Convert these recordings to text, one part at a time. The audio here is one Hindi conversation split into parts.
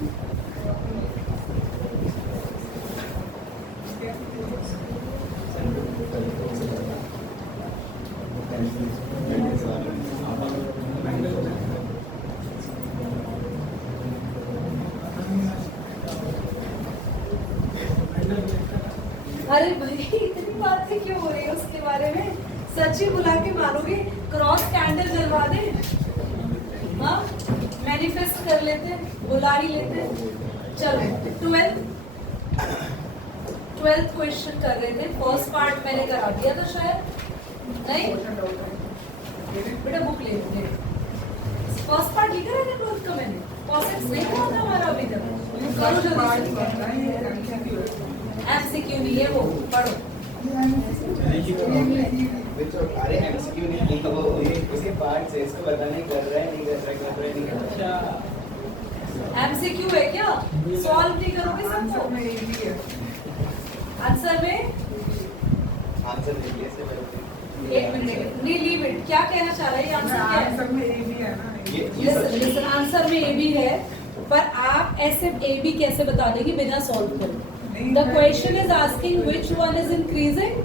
अरे भाई इतनी बातें क्यों हो रही है उसके बारे में? सच ही बुला के मारोगे? क्रॉस कैंडल जलवा दे, हाँ मैनिफेस्ट कर लेते, बुला ही लेते। चलो 12th क्वेश्चन कर रहे थे। फर्स्ट पार्ट मैंने करा दिया था शायद, नहीं बेटा बुक ले ले। फर्स्ट पार्ट लिखा है ना 12th का मैंने, कॉन्सेप्ट्स नहीं करा था हमारा अभी तक। करो जल्दी से। एमसीक्यू नहीं है वो, पढ़ो। अरे एमसीक्यू नहीं है, तो वो इसके पार्ट से इसको बताने कर रहा है, नहीं कर रहा, नहीं कर रहा। एमसीक्यू है क्या? सॉल्व नहीं करोगे सबको? आंसर में आंसर देखिए से पहले एक मिनट नहीं, लीव इट। क्या कहना चाह रहा है? आंसर क्या है? आंसर में ए भी है ना। लिसन लिसन, आंसर में ए भी है, पर आप ऐसे ए बी कैसे बता देंगे बिना सॉल्व करे? The question is asking which one is increasing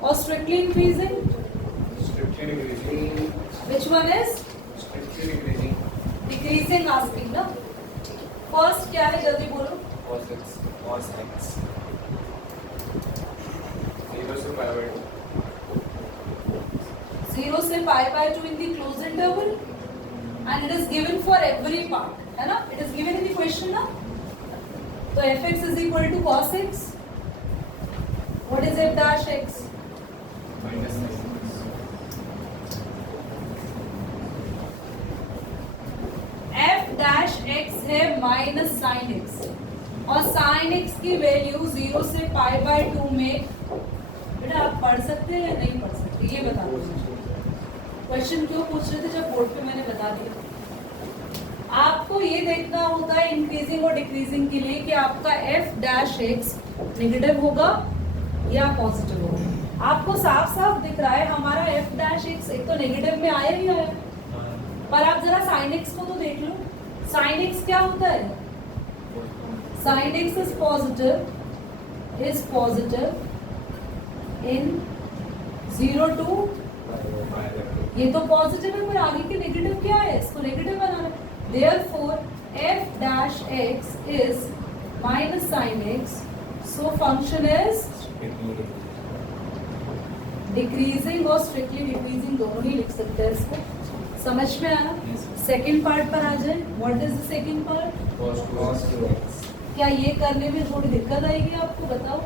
or strictly increasing? Strictly decreasing, Which one is strictly decreasing, decreasing asking ना? First क्या है जल्दी बोलो? cos x 0 से पाई बाय 0 से पाई by 2 in the closed interval and it is given for every part, है ना? It is given in the question ना? तो fx is equal to cos x. What is f dash x? Minus f dash x है माइनस साइन x, और साइन x की वैल्यू 0 से पाई बाय 2 में, बेटा आप पढ़ सकते हैं या नहीं पढ़ सकते ये बता दो। क्वेश्चन क्यों पूछ रहे थे जब बोर्ड पे मैंने बता दिया। आपको ये देखना होता है इंक्रीजिंग और डिक्रीजिंग के लिए कि आपका f डैश x नेगेटिव होगा या पॉजिटिव होगा। आपको साफ साफ दिख रहा है हमारा f डैश x एक तो नेगेटिव में आया ही आया, पर आप जरा साइन x को तो देख लो। साइन x क्या होता है? Sine x is positive in 0 to, ये तो पॉजिटिव है पर आगे के नेगेटिव क्या है? इसको नेगेटिव बनाना है। Therefore, f dash x is minus sin x. So function is decreasing और strictly decreasing दोनों ही लिख सकते हैं इसको। समझ में आया? सेकेंड पार्ट पर आ जाए। What is the second part? cos 2x, क्या ये करने में थोड़ी दिक्कत आएगी आपको? बताओ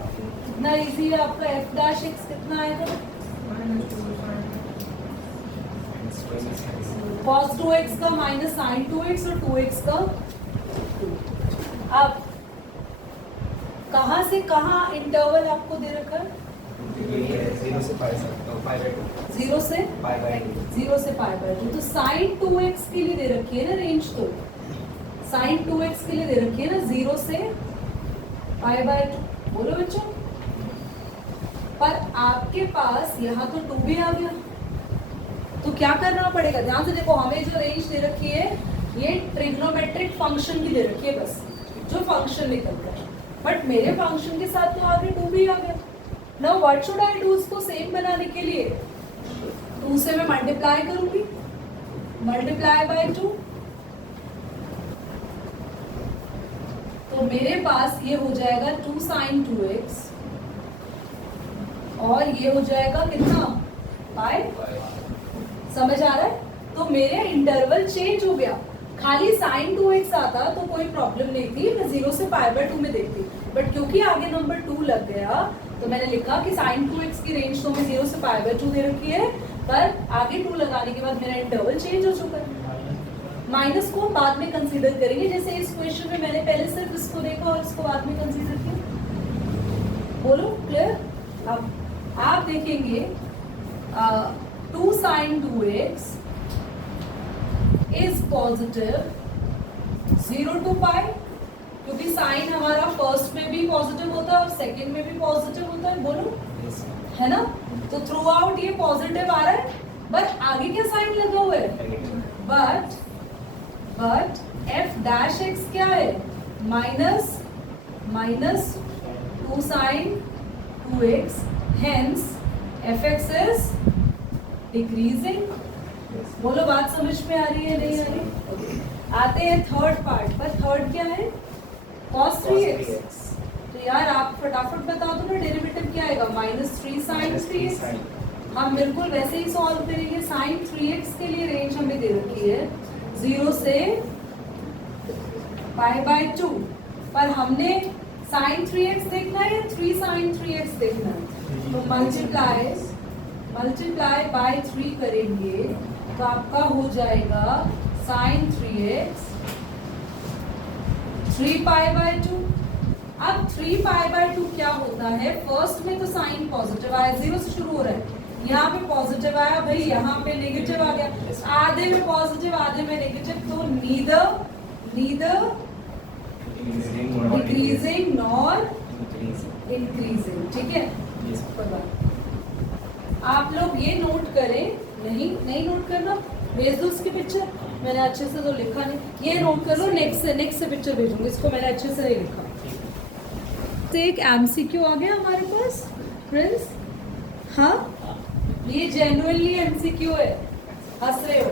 कितना इजी है आपका f dash x कितना आएगा? cos 2x का माइनस sin 2x और 2x का 2। अब कहाँ से कहाँ इंटरवल आपको दे रखा है? 0 से पाई बाय 2, 0 से पाई बाय 2, 0 से पाई बाय 2। तो sin 2x के लिए दे रखी है ना रेंज, तो sin 2x के लिए दे रखी है ना 0 से पाई बाय 2। बोलो बच्चों। पर आपके पास यहाँ तो 2 भी आ गया, तो क्या करना पड़ेगा? ध्यान से देखो, हमें जो रेंज दे रखी है ये ट्रिग्नोमेट्रिक फंक्शन की दे रखी है, बस जो फंक्शन निकलता है। बट मेरे फंक्शन के साथ तो आगे 2 भी आ गया। Now what should I do इसको सेम बनाने के लिए? 2 से मैं मल्टीप्लाई करूंगी, मल्टीप्लाई बाय 2, तो मेरे पास ये हो जाएगा 2 sin 2x और ये हो जाएगा कितना? पाई। समझ आ रहा है? तो मेरे इंटरवल चेंज हो गया। खाली sin 2x आता तो कोई प्रॉब्लम नहीं थी, मैं 0 से पाई बाय 2 में देखती, बट क्योंकि आगे नंबर 2 लग गया तो मैंने लिखा कि sin 2x की रेंज तो मैं 0 से पाई बाय 2 दे रखी है, पर आगे 2 लगाने के बाद मेरा इंटरवल चेंज हो चुका है। माइनस को बाद में कंसीडर करेंगे, जैसे इस क्वेश्चन में मैंने पहले सिर्फ इसको देखा और इसको बाद में कंसीडर किया। बोलो क्लियर? अब आप देखेंगे 2 sin 2x is positive 0 to पाई, क्योंकि साइन हमारा फर्स्ट में भी पॉजिटिव होता है और सेकंड में भी पॉजिटिव होता है। बोलो है ना? तो थ्रू आउट ये पॉजिटिव आ रहा है, बट आगे क्या साइन लगा हुआ है? बट f डैश x क्या है? minus 2 sin 2x, hence fx is decreasing. बोलो बात समझ में आ रही है नहीं आ रही? आते हैं थर्ड पार्ट पर. थर्ड क्या है? cos 3x. तो यार आप फटाफट बता दो ना डेरिवेटिव क्या आएगा? -3 sin 3x. हम बिल्कुल वैसे ही सॉल्व करेंगे. sin 3x के लिए रेंज हमें दे रखी है 0 से π/2, पर हमने sin 3x देखना है या 3 sin 3x देखना है? तो मल्टीप्लाई बाय 3 करेंगे तो आपका हो जाएगा sin 3x 3π/2. अब 3π/2 क्या होता है? फर्स्ट में तो साइन पॉजिटिव आया, 0 से शुरू हो रहा है. यहाँ पे पॉजिटिव आया भाई, यहाँ पे नेगेटिव आ गया. आधे में पॉजिटिव आधे में नेगेटिव, तो नीदर डिक्रीजिंग नॉर इंक्रीजिंग. ठीक है, आप लोग ये नोट करें. नहीं नोट करना, भेज दो उसकी पिक्चर. मैंने अच्छे से तो लिखा नहीं, ये नोट कर लो. नेक्स्ट से पिक्चर भेजूंगी. इसको मैंने अच्छे से नहीं लिखा. तो एक एमसीक्यू आ गया हमारे पास प्रिंस. हाँ, ये जेन्युइनली एमसीक्यू है. हंस रहे हो?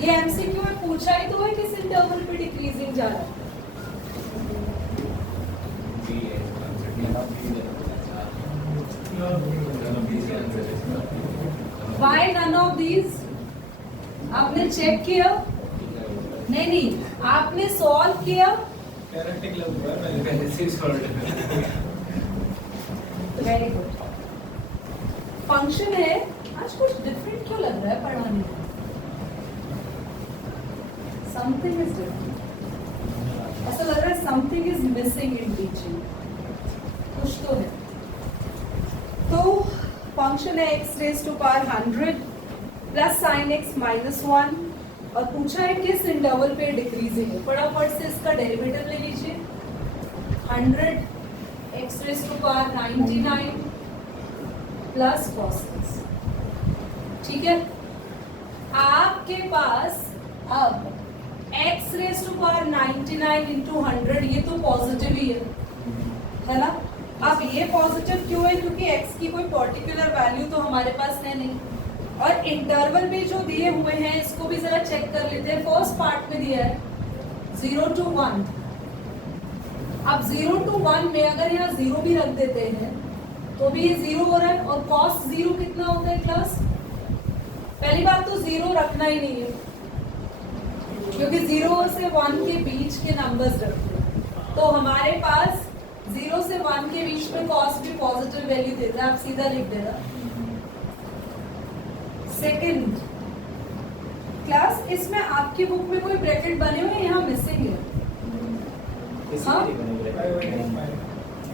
ये एमसीक्यू में पूछा ही तो है किस इंटरवल पे डिक्रीजिंग जा रहा है. Why none of these? आपने चेक किया? नहीं, आपने सॉल्व किया? Very good. फंक्शन है. आज कुछ डिफरेंट क्यों लग रहा है पढ़ाने में? Something is different. ऐसा लग रहा है something is missing in teaching. कुछ तो है. तो फंक्शन है x⁻100 प्लस sin x -1, और पूछा है किस इंटरवल पे डिक्रीजिंग है. फटाफट से इसका डेरिवेटिव ले लीजिए. 100 x⁻99 प्लस cos x. ठीक है, आपके पास अब x⁻99 इंटू 100, ये तो पॉजिटिव ही है ना. अब ये पॉजिटिव क्यों है? क्योंकि x की कोई पर्टिकुलर वैल्यू तो हमारे पास है नहीं. और इंटरवल भी जो दिए हुए हैं इसको भी जरा चेक कर लेते हैं. फर्स्ट पार्ट में दिया है 0 to 1. अब 0 to 1 में अगर यहाँ 0 भी रख देते हैं तो भी ये 0 हो रहा है. और cos 0 कितना होता है क्लास? पहली बात तो 0 रखना ही नहीं है, क्योंकि 0 से 1 के बीच के नंबर्स रखते हैं. तो हमारे पास 0 से 1 के बीच में cos भी पॉजिटिव वैल्यू देता है. आप सीधा लिख देना. सेकंड क्लास, इसमें आपकी बुक में कोई ब्रैकेट बने हुए हैं? यहाँ मिसिंग है. हाँ?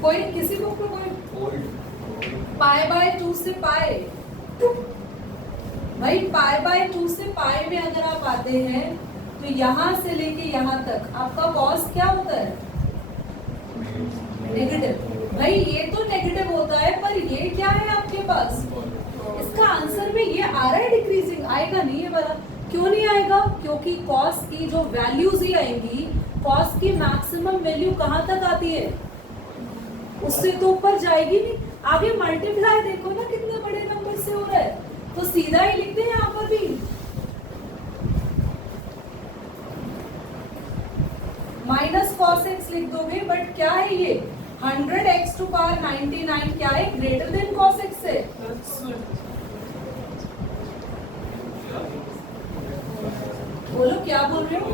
कोई किसी बुक में कोई π/2 से पाई. भाई π/2 से पाई में अगर आप आते हैं तो यहाँ से लेके यहाँ तक आपका cos क्या होता है? नेगेटिव. भाई ये तो नेगेटिव होता है, पर ये क्या है आपके पास? इसका आंसर में ये आ रहा है डिक्रीजिंग. आएगा नहीं ये वाला. क्यों नहीं आएगा? क्योंकि cos की जो वैल्यूज ही आएंगी, cos की मैक्सिमम वैल्यू कहाँ तक आती है? उससे तो ऊपर जाएगी नहीं. आगे मल्टीप्लाई देखो ना कितने बड़े नंबर से हो रहा है, तो सीधा ही लिखते हैं यहाँ पर भी. -cos x लिख दोगे, बट क्या है ये? 100x⁻99 क्या है? ग्रेटर देन cos x है. बोलो क्या बोल रहे हो?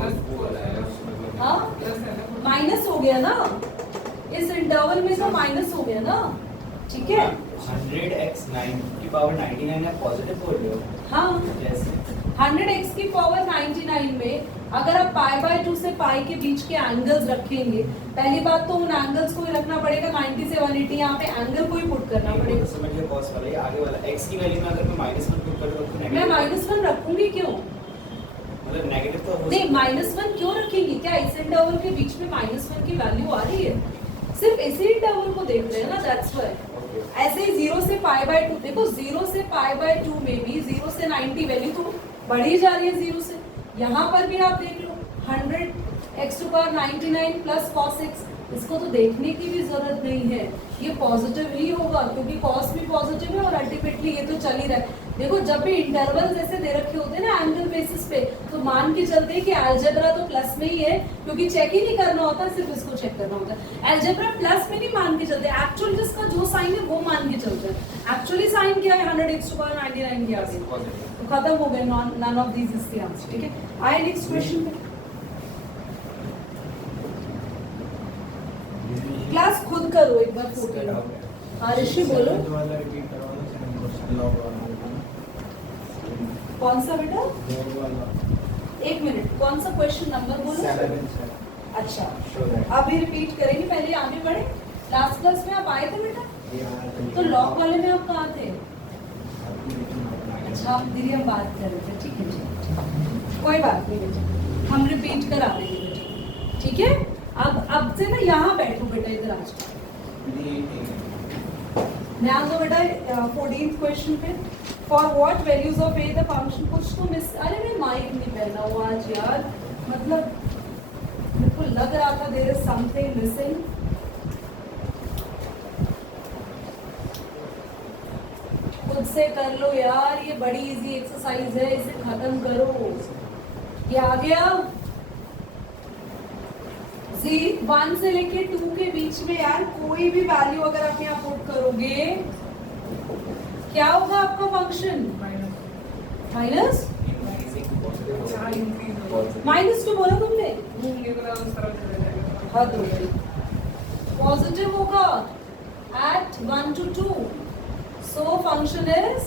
हाँ, माइनस हो गया ना. इस इंटरवल में तो माइनस हो गया ना. ठीक है, 100x9 पॉजिटिव बोल रहे हो. हाँ, जैसे 100x⁻99 में अगर आप π/2 से पाई के बीच के एंगल्स रखेंगे, पहली बात तो उन एंगल्स को ही रखना पड़ेगा. 90 से 180 यहाँ पे एंगल को ही पुट करना पड़ेगा. समझ लिया cos वाला. ये आगे वाला x की वैल्यू में अगर मैं -1 पुट करूँ तो मैं -1 रखूंगी. क्यों? मतलब नेगेटिव तो हो नहीं, -1 क्यों रखेंगी? क्या इस इंटरवल के बीच में -1 की वैल्यू आ रही है? सिर्फ इसी इंटरवल को देख रहे हैं ना, दैट्स व्हाई. ऐसे ही 0 से π/2 देखो. 0 से π/2 में भी 0 से 90 वैल्यू तो बढ़ी जा रही है 0 से. यहाँ पर भी आप देख लो 100 x to power 99 plus cos x, इसको तो देखने की भी जरूरत नहीं है, ये पॉजिटिव ही होगा क्योंकि cos भी पॉजिटिव है और अल्टीमेटली ये तो चल ही रहा है। देखो जब भी इंटरवल जैसे दे रखे होते हैं ना एंगल बेसिस पे, तो मान के चलते हैं कि अलजेब्रा तो प्लस में ही है क्योंकि चेक ही नहीं करना होता, सिर्फ इसको चेक करना होता है। अलजेब्रा प्लस में नहीं मान के चलते, एक्चुअल जिसका जो साइन है वो मान के चलते हैं। एक्चुअली साइन क्या है 100x टू पावर 99 के आगे, तो खत्म हो गए, none of these is the answer. ठीक है, आए नेक्स्ट क्वेश्चन पे। क्लास खुद करो एक बार 14। ऋषि बोलो कौन सा बेटा, एक मिनट, कौन सा क्वेश्चन नंबर बोलो। 7 अच्छा, अभी रिपीट करेंगे, पहले आगे बढ़े। लास्ट क्लास में आप आए थे बेटा, तो लॉक वाले में आप कहाँ थे? अच्छा, आप दीदी हम बात कर रहे थे, ठीक है जी, कोई बात नहीं बेटा, हम रिपीट करा देंगे बेटा, ठीक है। अब से ना यहाँ बैठो बेटा, इधर आ जाओ, ध्यान दो बेटा। 14th क्वेश्चन पे, for what values of A the function, कुछ तो मिस, अरे मैं माइक नहीं पहना हुआ आज यार, मतलब मेरे को लग रहा था देयर इज समथिंग मिसिंग। खुद से कर लो यार, ये बड़ी इजी एक्सरसाइज है, इसे खत्म करो। ये आ गया 1 से लेके 2 के बीच में यार कोई भी वैल्यू अगर आप यहाँ पुट करोगे, क्या होगा आपका फंक्शन? माइनस -2 बोला तुमने, हद हो गई। पॉजिटिव होगा at 1 to 2, so function is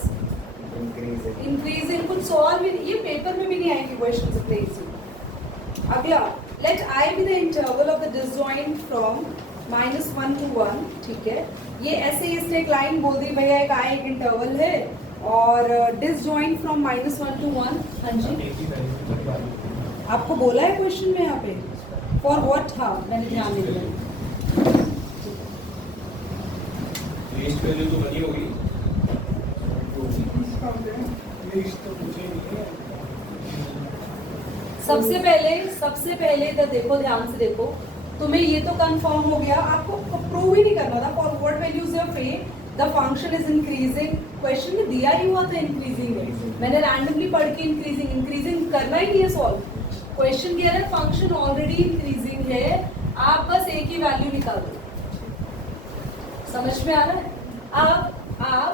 increasing। कुछ सवाल भी, ये पेपर में भी नहीं आएंगे क्वेश्चन इतने इजी। अगला, let I be the interval of the disjoint from -1 to 1, ठीक है। ये ऐसे इसने एक लाइन बोल दी भैया, एक I एक इंटरवल है और डिसजॉइंट फ्रॉम -1 to 1। हाँ जी, आपको बोला है क्वेश्चन में यहाँ पे फॉर व्हाट, हाँ मैंने ध्यान नहीं दिया। लीस्ट वैल्यू तो बनी होगी, सबसे पहले तो देखो, ध्यान से देखो, तुम्हें ये तो कंफर्म हो गया, आपको प्रूव ही नहीं करना था। For what values of A the function is increasing, question में दिया ही हुआ था इंक्रीजिंग है, मैंने रैंडमली पढ़ के इंक्रीजिंग करना ही नहीं है सॉल्व। क्वेश्चन कह रहा है फंक्शन ऑलरेडी इंक्रीजिंग है, आप बस ए की वैल्यू निकाल दो। समझ में आ रहा है? अब आप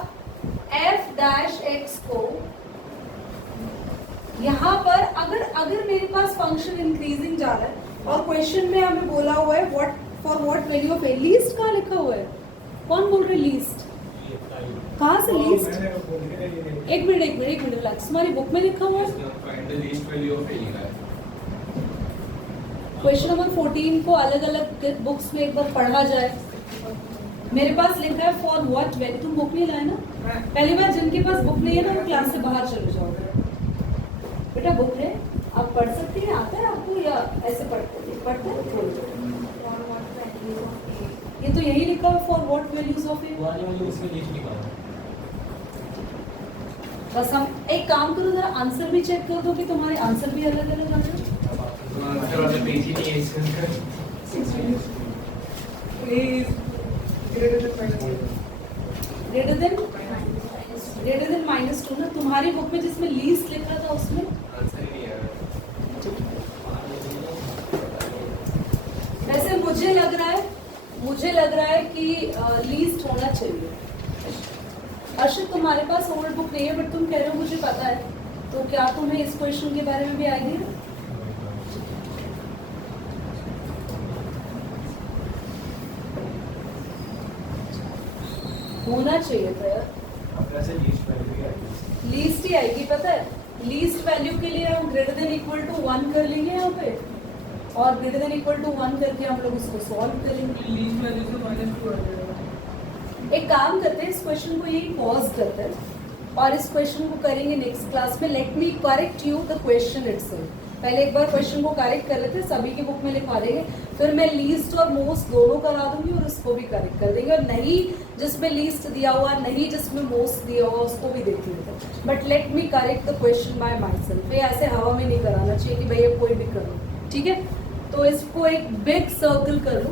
f' को यहाँ पर अगर मेरे पास फंक्शन इंक्रीजिंग जा रहा है और क्वेश्चन में हमें बोला हुआ है what for what value of A, least कहाँ लिखा हुआ है? कौन बोल रहे लीस्ट? कहाँ से लीस्ट? एक मिनट रिलैक्स, हमारी बुक में लिखा हुआ है क्वेश्चन नंबर 14 को अलग अलग बुक्स में एक बार पढ़ा जाए। मेरे पास लिखा है फॉर व्हाट वैल्यू, तुम बुक नहीं लाए ना? पहली बार जिनके पास बुक नहीं है ना वो क्लास से बाहर चले जाओगे। बेटा बुक है, आप पढ़ सकते हैं, आता है आपको या ऐसे पढ़ते हैं? ये तो यही लिखा है फॉर व्हाट वैल्यूज ऑफ ए। बस हम एक काम करो, जरा आंसर भी चेक कर दो कि तुम्हारे आंसर भी अलग अलग आ रहे हैं। ग्रेटर देन -2 ना, तुम्हारी बुक में जिसमें लीस्ट लिखा था उसमें वैसे मुझे लग रहा है कि लीस्ट होना चाहिए। अर्षित तुम्हारे पास ओल्ड बुक नहीं है बट तुम कह रहे हो मुझे पता है, तो क्या तुम्हें इस क्वेश्चन के बारे में भी आइडिया? होना चाहिए था यार, लीस्ट ही आएगी। पता है लीस्ट वैल्यू के लिए हम ग्रेटर देन इक्वल टू 1 कर लेंगे यहाँ पे, और ग्रेटर देन इक्वल टू 1 करके हम लोग इसको सॉल्व करेंगे। लीस्ट वैल्यू से -2 आ जाएगा। एक काम करते हैं, इस क्वेश्चन को यही पॉज करते हैं और इस क्वेश्चन को करेंगे नेक्स्ट क्लास में। Let me correct you the question itself. पहले एक बार क्वेश्चन को करेक्ट कर लेते हैं, सभी की बुक में लिखवा देंगे, फिर मैं लीस्ट और मोस्ट दोनों करा दूंगी और उसको भी करेक्ट कर देंगे, और नहीं जिसमें लीस्ट दिया हुआ, नहीं जिसमें मोस्ट दिया हुआ, उसको भी देख लेते हैं। But let me correct the question by my self. ये ऐसे हवा में नहीं कराना चाहिए कि भैया कोई भी करो, ठीक है? तो इसको एक बिग सर्कल करो.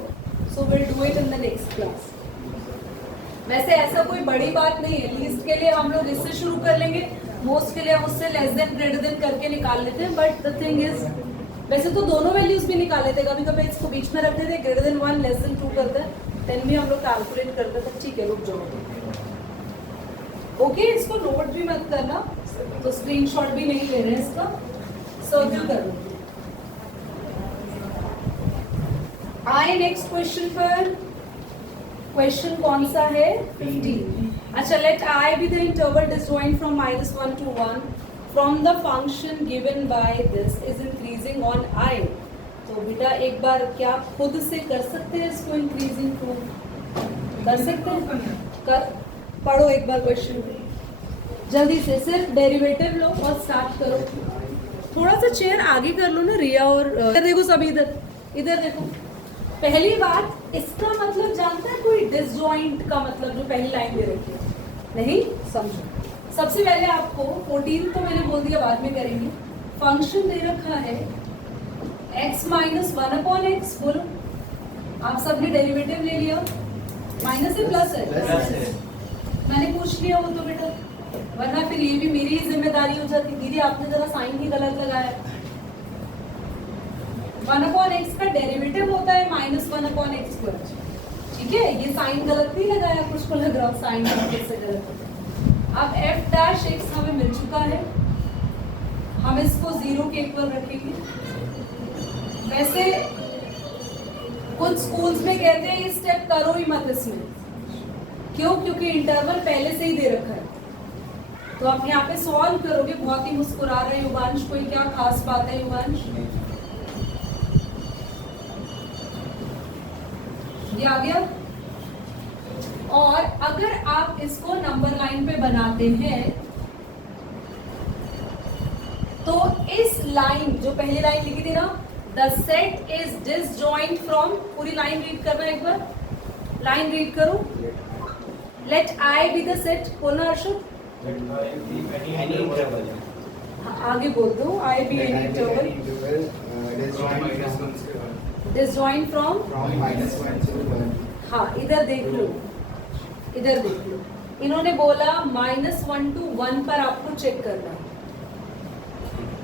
So will do it in the next class. वैसे ऐसा कोई बड़ी बात नहीं है. लीस्ट के लिए हम लोग इससे शुरू कर लेंगे, मोस्ट के लिए हम उससे लेस देन ग्रेटर देन करके निकाल लेते हैं. बट द थिंग इज, वैसे तो दोनों वैल्यूज भी निकाल लेते, कभी कभी इसको बीच में रख देते, ग्रेटर देन 1 लेस देन 2 करते हैं, देन भी हम लोग कैलकुलेट करते हैं. ठीक है, रुक जाओ. ओके, इसको नोट भी मत करना, तो स्क्रीनशॉट भी नहीं ले रहे हैं इसका. सर्कल कर लो. आए नेक्स्ट क्वेश्चन पर. क्वेश्चन कौन सा है? 15. अच्छा, let I be the interval disjoint from -1 to 1 from the function given by this is increasing on I. तो बेटा एक बार क्या खुद से कर सकते हैं इसको इंक्रीजिंग प्रूफ कर सकते हैं? कर पढ़ो एक बार क्वेश्चन जल्दी से. सिर्फ डेरिवेटिव लो और स्टार्ट करो. थोड़ा सा चेयर आगे कर लो ना रिया. और इधर देखो, सब इधर इधर देखो. पहली बात, इसका मतलब जानता है कोई? डिसजॉइंट का मतलब जो पहली लाइन दे रखी है, नहीं समझो. सबसे पहले आपको 14 तो मैंने बोल दिया, बाद में करेंगे. फंक्शन दे रखा है x - 1/x. बोलो, आप सबने डेरिवेटिव ले लिया. माइनस है प्लस है? मैंने पूछ लिया वो तो बेटा, वरना फिर ये भी मेरी ही जिम्मेदारी हो जाती. दीदी आपने जरा साइन ही गलत लगाया. 1/x का डेरिवेटिव होता है -1/x². ठीक है, ये साइन गलत नहीं लगाया, कुछ को लग रहा साइन से गलत होता है. अब f' हमें मिल चुका है, हम इसको 0 के इक्वल रखेंगे. वैसे कुछ स्कूल्स में कहते हैं ये स्टेप करो ही मत इसमें. क्यों? क्योंकि इंटरवल पहले से ही दे रखा है. तो आप यहाँ पे सॉल्व करोगे. बहुत ही मुस्कुरा रहे युवांश, कोई क्या खास बात है युवांश? ये आ गया. और अगर आप इसको नंबर लाइन पे बनाते हैं तो इस लाइन, जो पहली लाइन लिखी थी ना, the set is disjoint from, पूरी लाइन रीड करना. एक बार लाइन रीड करो. Let I be the set. बोलना अर्षद. आगे बोल दो. I be any interval disjoint from -1 to 1. हाँ, इधर देख लो, इधर देख लो. इन्होंने बोला -1 to 1 पर आपको चेक करना है.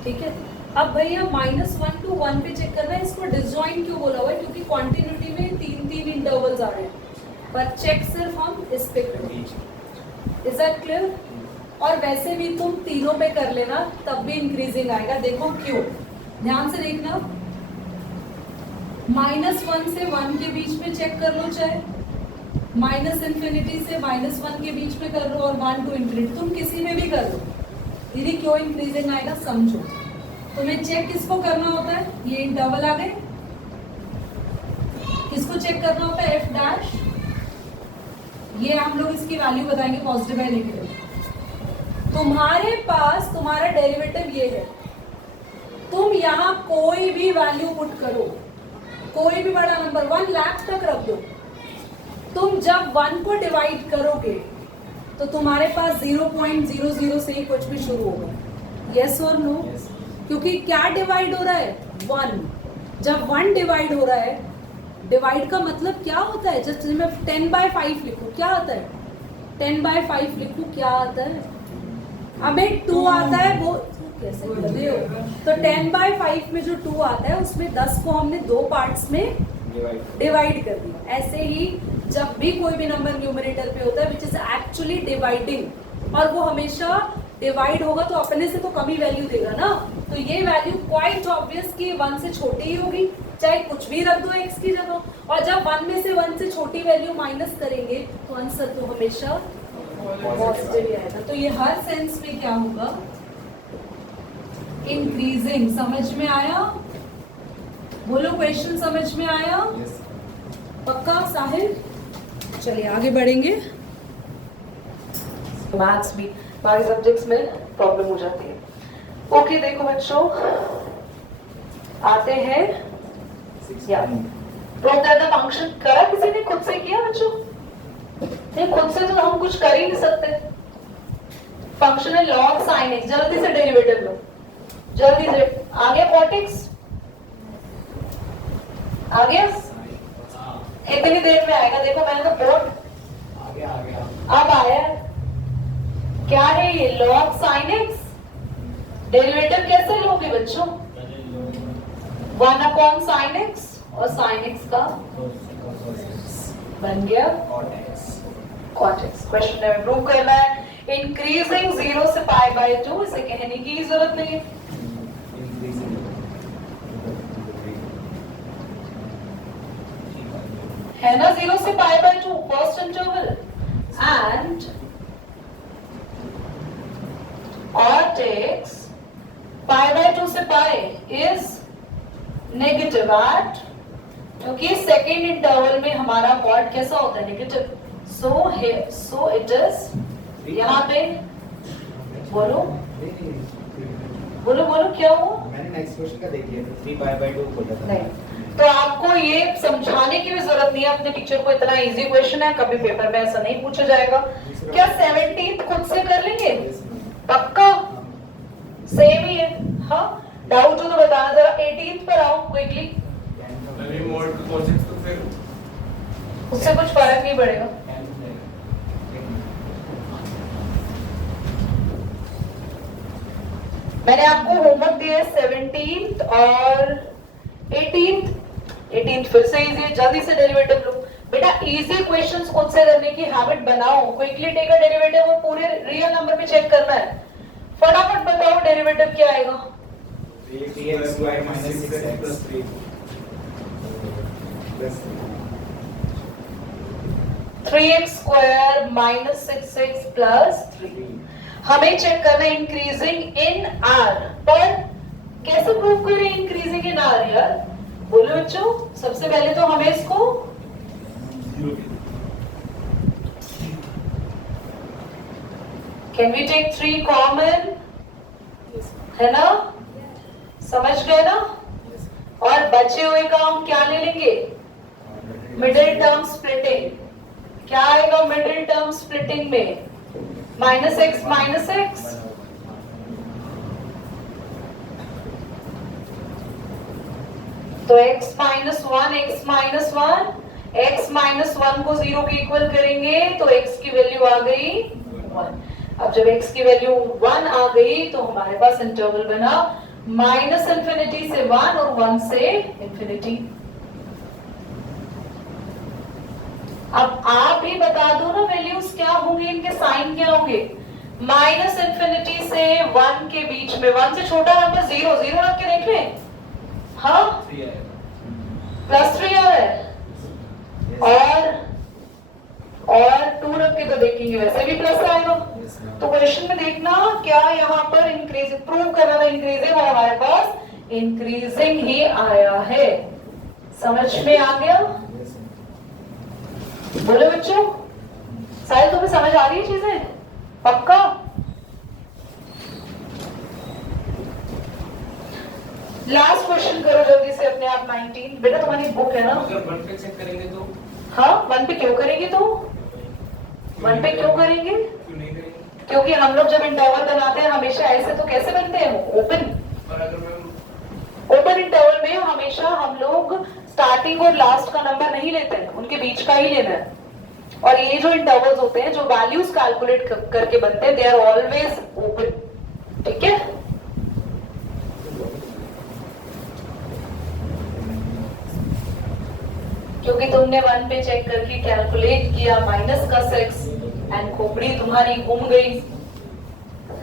ठीक है, अब भैया -1 to 1 पे चेक करना है. इसको डिसजॉइंट क्यों बोला हुआ है? क्योंकि क्वांटिटी में 3 इंटरवल्स आ रहे हैं, पर चेक सिर्फ हम इस पे करेंगे. Is that clear? और वैसे भी तुम तीनों पे कर लेना, तब भी इंक्रीजिंग आएगा. देखो क्यों, ध्यान से देखना. -1 से 1 के बीच में चेक कर लो, चाहे -∞ से -1 के बीच में कर लो, और 1 to ∞, तुम किसी में भी कर लो. दीदी क्यों इंक्रीजिंग आएगा समझो. तुम्हें चेक किसको करना होता है? ये इंटरवल आ गए. किसको चेक करना होता है? f'. ये हम लोग इसकी वैल्यू बताएंगे, पॉजिटिव है नेगेटिव. तुम्हारे पास तुम्हारा डेरिवेटिव ये है. तुम यहाँ कोई भी वैल्यू पुट करो, कोई भी बड़ा नंबर 1 लाख तक रख दो. तुम जब 1 को डिवाइड करोगे तो तुम्हारे पास 0.00 से ही कुछ भी शुरू होगा. यस और नो? क्योंकि क्या डिवाइड हो रहा है? 1. जब 1 डिवाइड हो रहा है, डिवाइड का मतलब क्या होता है? जस्ट मैं 10/5 लिखूं, क्या आता है? 10/5 लिखूं, क्या आता है? अब एक 2 आता है, वो कैसे गधे हो? तो 10/5 में जो 2 आता है, उसमें 10 को हमने 2 पार्ट्स में डिवाइड कर दिया. ऐसे ही जब भी कोई भी नंबर न्यूमरेटर पे होता है विच इज एक्चुअली डिवाइडिंग, और वो हमेशा डिवाइड होगा तो अपने से तो कम ही वैल्यू देगा ना. तो ये वैल्यू क्वाइट ऑब्वियस कि 1 से छोटी ही होगी, चाहे कुछ भी रख दो x की जगह. और जब 1 में से 1 से छोटी वैल्यू माइनस करेंगे तो आंसर तो हमेशा पॉजिटिव ही आएगा. तो ये हर सेंस में क्या होगा? इंक्रीजिंग. समझ में आया? बोलो, क्वेश्चन समझ में आया? पक्का साहिल? चलिए आगे बढ़ेंगे. मैथ्स भी, बाकी सब्जेक्ट्स में प्रॉब्लम हो जाती है. ओके, देखो बच्चों, आते हैं प्रूव दैट द फंक्शन. करा किसी ने? खुद से किया बच्चों? नहीं, खुद से तो हम कुछ कर ही नहीं सकते. फंक्शन है log sin x. जल्दी से डेरिवेटिव लो, जल्दी से. आ गया cot x. आ गया? इतनी देर में आएगा, देखो मैंने तो बोर्ड आ गया अब आया। क्या है ये? log sin x। डेरिवेटिव कैसे लोगे बच्चों? 1 अपॉन sin x और sin x का बन गया cot x। क्वेश्चन में प्रूव करना है इंक्रीजिंग 0 से पाई बाय 2, इसे कहने की जरूरत नहीं है। है ना 0 से pi by 2 first interval and cot x pi by 2 से पाई इज नेगेटिव एट, क्योंकि सेकेंड इंटरवल में हमारा cot कैसा होता है? नेगेटिव। सो इट इज यहाँ पे बोलो बोलो बोलो क्या हुआ? मैंने नेक्स्ट क्वेश्चन का देख लिया था 3 पाई बाय 2 बोला था। नहीं, तो आपको ये समझाने की भी जरूरत नहीं है अपने टीचर को, इतना इजी क्वेश्चन है, कभी पेपर में ऐसा नहीं पूछा जाएगा। क्या 17 खुद से कर लेंगे? पक्का सेम ही है। हाँ, डाउट हो तो बताना जरा। 18 पर आओ क्विकली। उससे कुछ फर्क नहीं पड़ेगा। मैंने आपको होमवर्क दिया है 17th और 18th फिर से इजी है, जल्दी से डेरिवेटिव लो बेटा। इजी क्वेश्चंस खुद से करने की हैबिट बनाओ। क्विकली टेक अ डेरिवेटिव, वो पूरे रियल नंबर पे चेक करना है। फटाफट बताओ डेरिवेटिव क्या आएगा? 3x square minus 6x plus 3 3x square minus 6x plus 3। हमें चेक करना है इंक्रीजिंग इन r, पर कैसे प्रूव करें इंक्रीजिंग इन r यार? बोलो बच्चों, सबसे पहले तो हमें इसको कैन वी टेक 3 कॉमन, है ना? समझ गए ना? और बचे हुए का हम क्या ले लेंगे? Middle term splitting. क्या आएगा मिडिल टर्म स्प्लिटिंग में? माइनस एक्स माइनस एक्स, तो x minus 1 x minus 1, x minus 1 को 0 के इक्वल करेंगे तो x की वैल्यू आ गई 1। अब जब x की वैल्यू 1 आ गई तो हमारे पास इंटरवल बना माइनस इंफिनिटी से 1 और 1 से इंफिनिटी। अब आप ही बता दो ना वैल्यूज क्या होंगे, इनके साइन क्या होंगे? माइनस इंफिनिटी से 1 के बीच में 1 से छोटा नंबर 0, 0 रख के देख लें। हाँ, प्लस 3 आ रहा है और 2 रख के तो देखेंगे वैसे भी प्लस आएगा। तो क्वेश्चन में देखना क्या यहाँ पर इंक्रीज प्रूव करना था इंक्रीजिंग, और हमारे पास इंक्रीजिंग ही आया है। समझ में आ गया? बोलो बच्चों, शायद तुम्हें समझ आ रही है चीजें? पक्का? लास्ट क्वेश्चन करो जल्दी से अपने आप। 19 बेटा तुम्हारी बुक है ना? अगर 1 पे चेक करेंगे तो? हाँ, 1 पे क्यों करेंगे? तो 1 पे क्यों करेंगे? क्यों नहीं करेंगे? क्योंकि हम लोग जब इंटरवल बनाते हैं हमेशा ऐसे, तो कैसे बनते हैं? ओपन। और अगर मैं ओपन इंटरवल में हमेशा हम लोग स्टार्टिंग और लास्ट का नंबर नहीं लेते हैं, उनके बीच का ही लेना है। और ये जो इंटरवल्स होते हैं जो वैल्यूज कैलकुलेट करके बनते हैं, दे आर ऑलवेज ओपन। ठीक है? क्योंकि तुमने 1 पे चेक करके कैलकुलेट किया माइनस का 6 एंड खोपड़ी तुम्हारी घूम गई,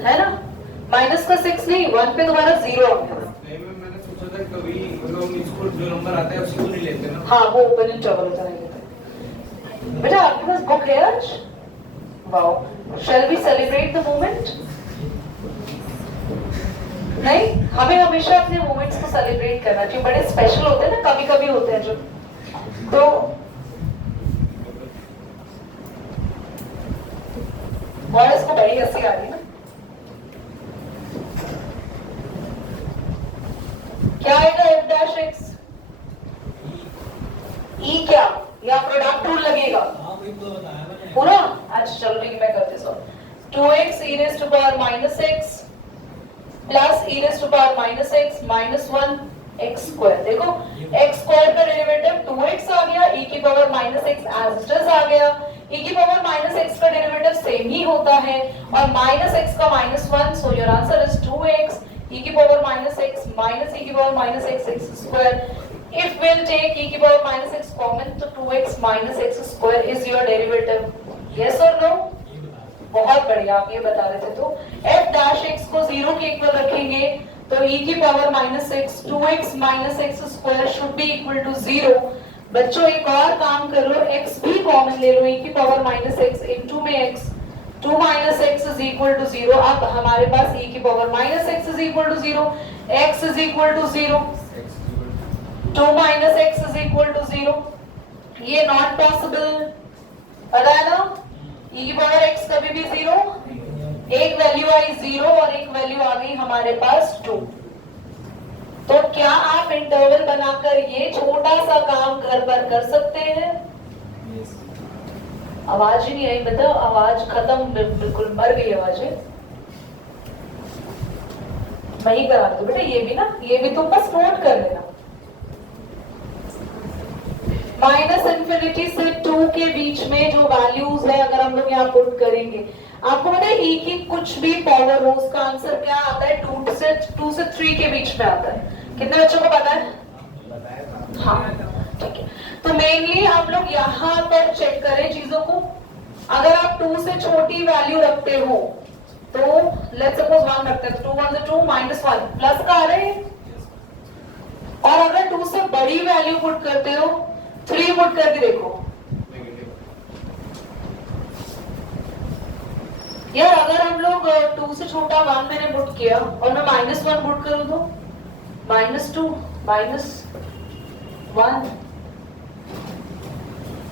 है ना? माइनस का 6 नहीं, 1 पे तुम्हारा 0 आ गया। मैंने सोचा था कभी मतलब इसको जो नंबर आता है उसी को नहीं लेते ना। हाँ, वो ओपन इंटरवल होता है। बेटा आपके पास बुक है आज? Wow, shall we celebrate the moment? नहीं, हमें हमेशा अपने मोमेंट्स को सेलिब्रेट करना चाहिए। बड़े स्पेशल होते हैं ना, कभी कभी होते हैं जो। तो बॉयज को बड़ी हंसी आ रही है ना? क्या आएगा एफ डैश एक्स? ई क्या? या प्रोडक्ट रूल लगेगा पूरा? अच्छा चलो ठीक है, मैं करती हूँ। 2x e raised to power minus x plus e raised to power minus x minus 1 x square। देखो x square का डेरिवेटिव e की power minus x as it is आ गया। e की पावर माइनस एक्स का डेरिवेटिव सेम ही होता है और माइनस एक्स का minus one, so your answer is 2x e की power minus x minus e की power minus x x square. If we'll take e की पावर माइनस एक्स कॉमन तो 2x minus x square is your derivative. Yes और नो? बहुत बढ़िया, आप ये बता रहे थे। तो f डैश x को 0 के इक्वल रखेंगे तो e की power minus x 2x minus x square should be equal to 0। बच्चों एक और काम कर लो, x भी कॉमन ले लो, e की पावर माइनस एक्स इनटू में x 2 minus x is equal to 0। अब हमारे पास e की power minus x is equal to 0, x is equal to 0, 2 minus x is equal to 0। ये नॉट पॉसिबल, पता है ना? e की पावर x कभी भी 0, एक वैल्यू आई 0 और एक वैल्यू आ गई हमारे पास 2। तो क्या आप इंटरवल बनाकर ये छोटा सा काम घर पर कर सकते हैं? आवाज ही नहीं आई, बताओ, आवाज खत्म, बिल्कुल मर गई आवाजें। मैं ही करा दूं बेटा, ये भी ना, ये भी तुम बस नोट कर लेना। माइनस इंफिनिटी से 2 के बीच में जो वैल्यूज है अगर हम लोग यहाँ पुट करेंगे, आपको पता है e की कुछ भी पावर हो उसका आंसर क्या आता है? 2 से 3 के बीच में आता है। कितने बच्चों को पता है? हाँ, ठीक है। तो मेनली आप लोग यहाँ पर चेक करें चीजों को। अगर आप 2 से छोटी वैल्यू रखते हो तो लेट्स सपोज 1 रखते हैं तो 2 1 2 माइनस 1 प्लस का आ रहे हैं। और अगर 2 से बड़ी वैल्यू पुट करते हो, 3 पुट करके देखो यार, अगर हम लोग 2 से छोटा 1 मैंने पुट किया और मैं माइनस 1 पुट करूं तो माइनस 2 माइनस 1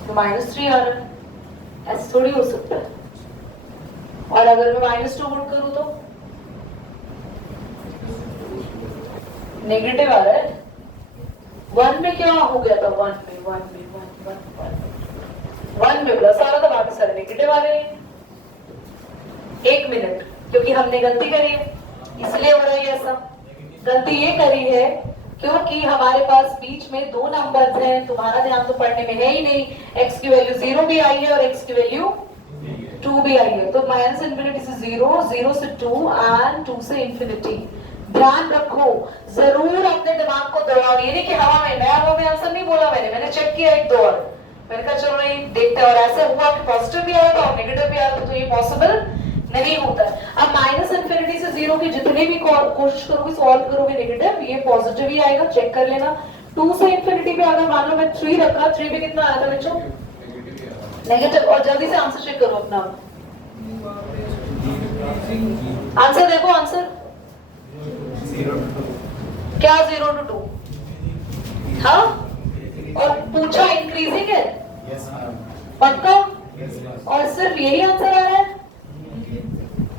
तो माइनस 3 आ रहा है, ऐसे थोड़ी हो सकता है। और अगर मैं माइनस 2 पुट करूं तो नेगेटिव आ रहा है। 1 में क्या हो गया था? 1 में प्लस आ रहा था, बाकी सारे नेगेटिव आ रहे हैं। 1 मिनट, क्योंकि हमने गलती करी है इसलिए हो रहा है ऐसा। गलती ये करी है क्योंकि हमारे पास बीच में 2 नंबर्स हैं, तुम्हारा ध्यान तो पढ़ने में है ही नहीं। x की वैल्यू 0 भी आई है और x की वैल्यू 2 भी आई है। तो माइनस इंफिनिटी से 0, 0 से 2 एंड 2 से इंफिनिटी। ध्यान रखो, जरूर अपने दिमाग को दौड़ाओ। ये नहीं कि हवा में आंसर नहीं बोला मैंने चेक किया 1 2 और मैंने कहा चलो नहीं देखते और ऐसे हुआ कि पॉजिटिव भी आया था और नेगेटिव भी आया था, तो ये पॉसिबल नहीं होता है। अब माइनस इंफिनिटी से 0 की जितने भी कोशिश करोगे सॉल्व करोगे नेगेटिव, ये पॉजिटिव ही आएगा, चेक कर लेना। 2 से इंफिनिटी पे अगर मान लो मैं 3 रखा, 3 पे कितना आया था बच्चों? नेगेटिव। और जल्दी से आंसर चेक करो अपना, आंसर देखो, आंसर 0 to 2। क्या 0 to 2? हाँ, और पूछा इंक्रीजिंग है? Yes ma'am. पक्का? Yes ma'am. और सिर्फ यही आंसर आ रहा है?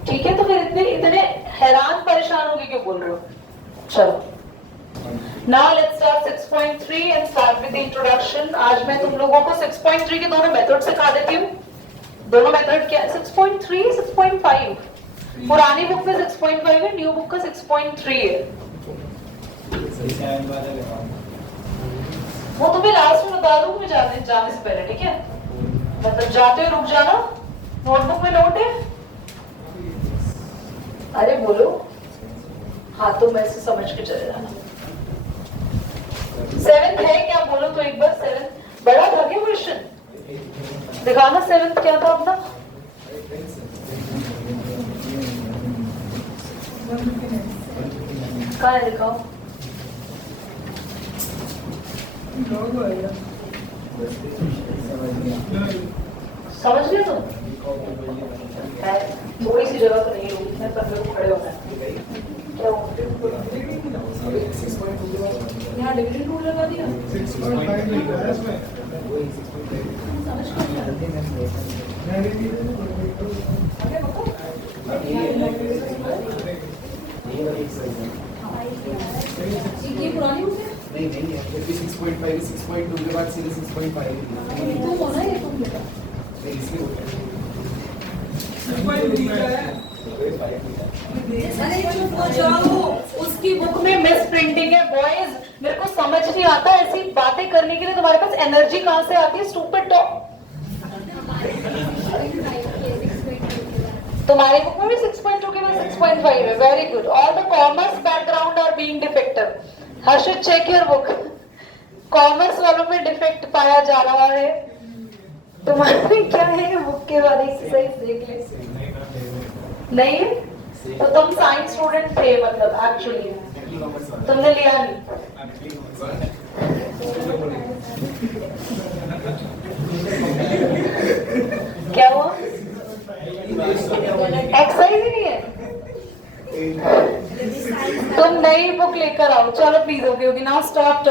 ठीक है, तो फिर इतने हैरान परेशान होके क्यों बोल रहे हो? चलो, now let's start 6.3 and start with introduction. आज मैं तुम लोगों को 6.3 के दोनों मेथड सिखा देती हूँ। दोनों मेथड क्या? 6.3 6.5 पुरानी बुक में 6.5 है, न्यू बुक का 6.3 है। वो तुम्हें लास्ट में बता दूंगी जाने से पहले, ठीक है? मतलब जाते हुए रुक जाना, नोटबुक में नोट है? अरे बोलो, हाँ तो मैं से समझ के चले जाना। 7th है क्या? बोलो तो एक बार। 7th बड़ा था क्या क्वेश्चन? दिखाना 7th क्या था अपना? कहाँ है, दिखाओ। समझ गए तुम? थोड़ी सी जगह तो नहीं होगी, पर मेरे को खड़े होना है। क्या यहाँ डिविजन रूल लगा दिया? ये पुरानी बुक है? नहीं नहीं, जब भी 6.5 6.2 के बाद सीधे 6.5 तुम हो ना, ये तुम बेटा। इसलिए अरे चुप हो जाओ, उसकी बुक में मिस प्रिंटिंग है बॉयज। मेरे को समझ नहीं आता ऐसी बातें नहीं करने के लिए तुम्हारे पास एनर्जी कहाँ से आती है? Stupid talk. तुम्हारी बुक में भी 6.2 के बाद 6.5 है। Very good. All the commerce background are being defective. Harshit check your book. Commerce वालों में डिफेक्ट पाया जा रहा है। तुम्हारे क्या है बुक के बाद एक्सरसाइज देख ले। नहीं है? तो तुम साइंस स्टूडेंट थे मतलब एक्चुअली तुमने लिया नहीं। क्या हुआ? एक्सरसाइज ही नहीं है। तुम नई बुक लेकर आओ। चलो please. Okay okay now stop.